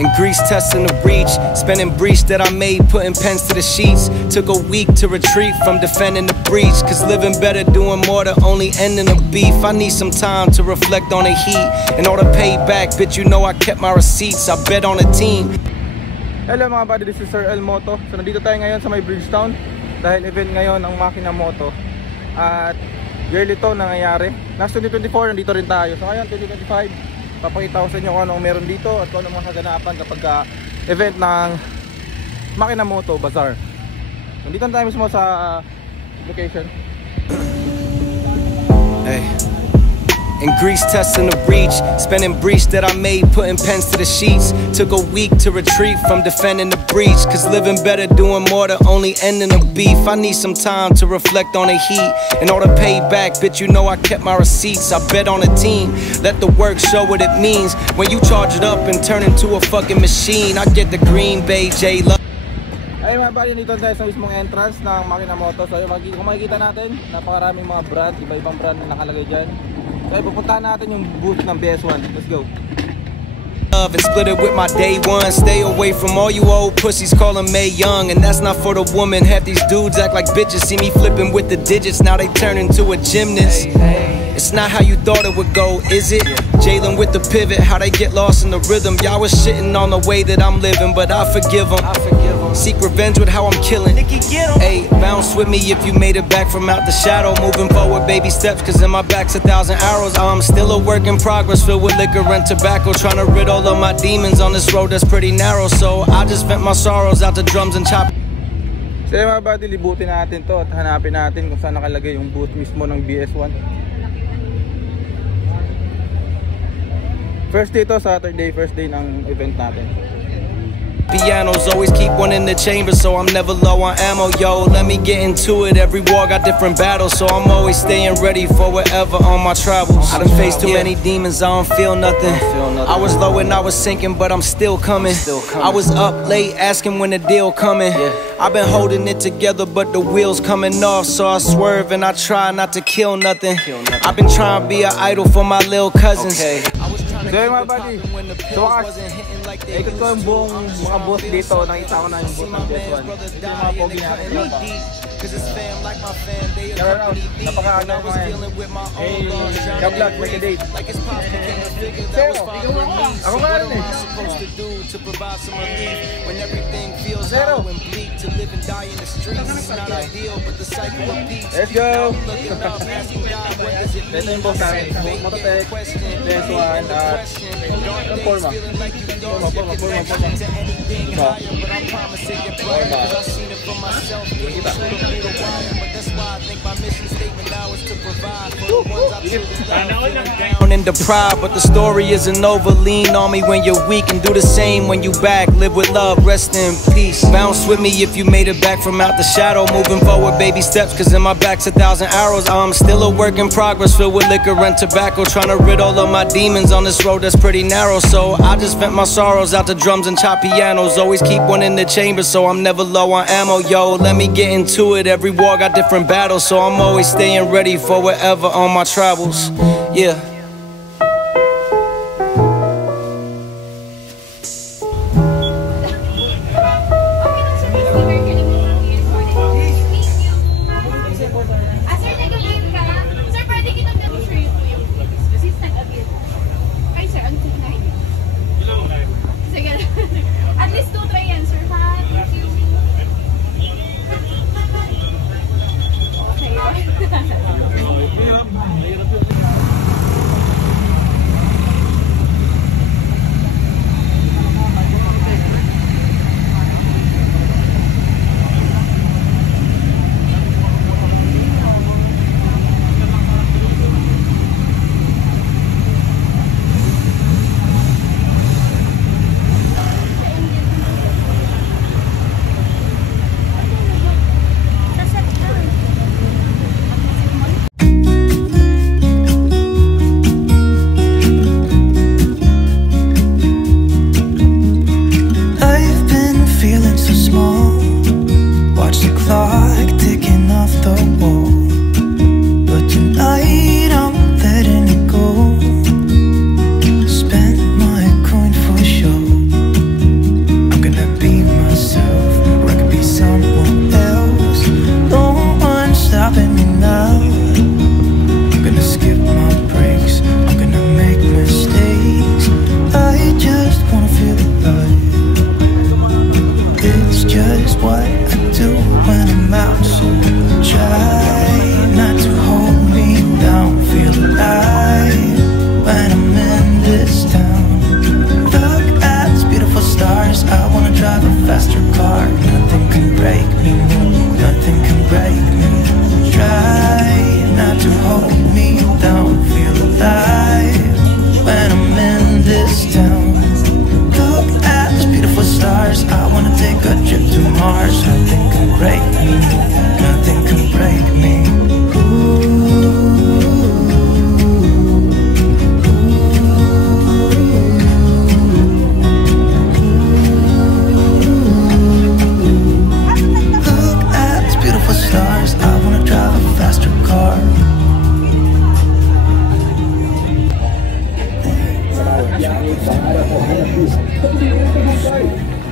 In Greece testing the breach, spending breach that I made, putting pens to the sheets. Took a week to retreat from defending the breach, cause living better, doing more, the only ending the beef. I need some time to reflect on the heat, and all the payback, bitch, you know I kept my receipts, I bet on a team. Hello mga buddy, this is Sir El Moto. So nandito tayo ngayon sa may Bridgetown dahil event ngayon ang Makina Moto. At yearly to nangyayari. Last 2024 nandito rin tayo. So ngayon 2025 papakita ko sa inyo kung anong meron dito at kung anong mga kaganapan kapag event ng Makina Moto Bazaar. Nandito tayo mismo sa location. Hey. In Greece testing the breach, spending breach that I made, putting pens to the sheets. Took a week to retreat from defending the breach, cause living better, doing more, the only ending the beef. I need some time to reflect on the heat, and all the payback, bitch, you know I kept my receipts, I bet on a team. Let the work show what it means, when you charge it up and turn into a fucking machine. I get the Green Bay J-Love. Ay mga buddy, dito tayo sa mismong entrance ng Makina Moto. So kung makikita natin, napakaraming mga brand, iba-ibang brand na nakalagay dyan. So pupuntahan natin yung booth ng BS1. Let's go. Love and split it with my day one. Stay away from all you old pussies calling May Young, and that's not for the woman. Half these dudes act like bitches, see me flipping with the digits, now they turn into a gymnast. It's not how you thought it would go, is it? Jalen with the pivot, how they get lost in the rhythm. Y'all was shitting on the way that I'm living, but I forgive them. Seek revenge with how I'm killing. Hey, bounce with me if you made it back from out the shadow. Moving forward, baby steps, cause in my back's 1,000 arrows. I'm still a work in progress, filled with liquor and tobacco. Trying to rid all of my demons on this road that's pretty narrow. So I just vent my sorrows out to drums and chop. So mga buddy, libutin natin to at hanapin natin kung saan nakalagay yung booth mismo ng BS1. First day to, Saturday, first day ng event natin. Pianos always keep one in the chamber, so I'm never low on ammo. Yo, let me get into it. Every war got different battles, so I'm always staying ready for whatever on my travels. I done faced too many demons, I don't feel nothing. I was low and I was sinking, but I'm still coming. I was up late asking when the deal coming. I've been holding it together, but the wheels coming off, so I swerve and I try not to kill nothing. I've been trying to be an idol for my little cousins. So yung mga buddy, so ikot ko yung buong mga booth dito, nakita ko na yung booth ng BS1. Ito yung mga pogi natin dito. Napaka-ano ko ngayon. Hey, ka-vlog, make a date. Seo, ako nga rin eh. Zero. Let's go! Ito yung boss namin. Mototech, BS1, at yung forma. Forma. Down in the pride, but the story isn't over. Lean on me when you're weak and do the same when you back. Live with love, rest in peace. Bounce with me if you made it back from out the shadow. Moving forward, baby steps, cause in my back's 1,000 arrows. I'm still a work in progress, filled with liquor and tobacco. Trying to rid all of my demons on this road that's pretty narrow. So I just vent my sorrows out to drums and chop pianos. Always keep one in the chamber, so I'm never low on ammo. Yo, let me get into it. Every war got different battles, so I'm always staying ready for whatever on my travels. Yeah. this town. Look at these beautiful stars. I wanna drive a faster car. Nothing can break me, nothing can break me. Try not to hold me down. Feel alive when I'm in this town. Look at these beautiful stars. I wanna take a trip to Mars. Nothing can break me, nothing can break me.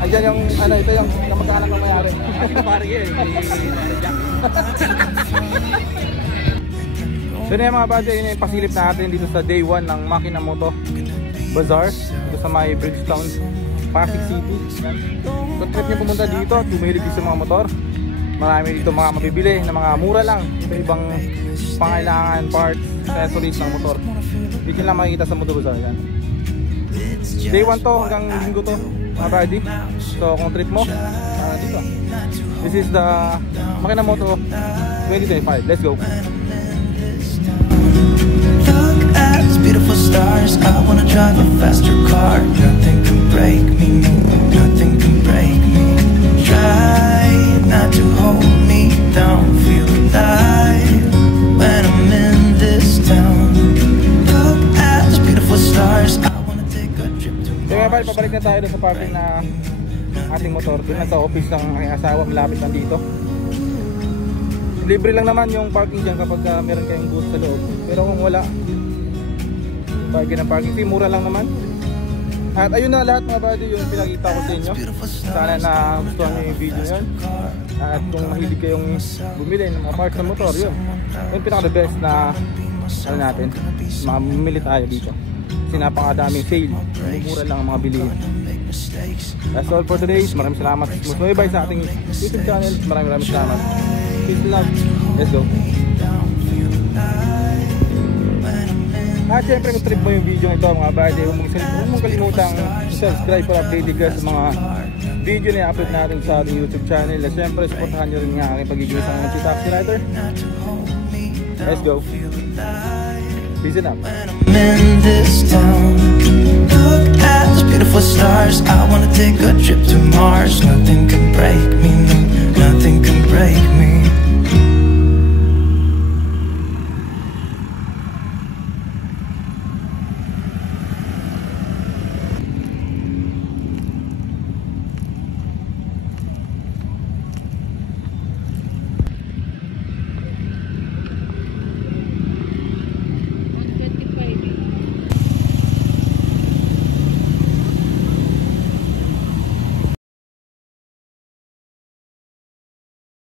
Ayan yung ano, ito yung kamag-anak ng mayari. Pare yun. So yun yung mga buddy, yun yung pasilip natin dito sa day 1 ng Makina Moto Bazaar dito sa may Bridgetown, Pasig City. Kung trip nyo pumunta dito at tumihilig sa mga motor, marami dito mga mabibili na mga mura lang, iba-ibang pangailangan, parts, accessories ng motor. Dito lang makikita sa Moto Bazaar yan. Day 1 to hanggang linggo to mga buddy. So kung trip mo, dito. This is the Makina Moto 2025. Let's go. Look at these beautiful stars. I wanna drive a faster car. Nothing can break me, nothing can break me. Try not to hold me down. Feel alive when I'm in this town. Look at these beautiful stars. I wanna take a trip to Mars. Kaya pala, pabalik na tayo sa parking na ating motor. Doon sa office ng aking asawa, malapit lang dito. Libre lang naman yung parking dyan kapag meron kayong booth sa loob. Pero kung wala, parking fee, mura lang naman. At ayun na lahat mga buddy, yung pinakita ko sa inyo. Sana na gustuhan nyo yung video nyo. At kung mahilig kayong bumili ng mga parts ng motor, yun. Yung pinaka the best na ano natin, mamili tayo dito. Kasi napakadaming sale, mura lang ang mga bilihin. That's all for today. Maraming salamat sa sumusubaybay sa ating YouTube channel. Maraming salamat. Peace and love. Let's go. At syempre kung trip mo yung video nito mga buddy, huwag mong kalimutang subscribe para update ka sa mga video na i-upload natin sa ating YouTube channel. At syempre supportahan nyo rin nga aking pagiging isang taxi rider. Let's go. Peace and love. In this town, look at those beautiful stars. I wanna take a trip to Mars. Nothing can break me, nothing can break me.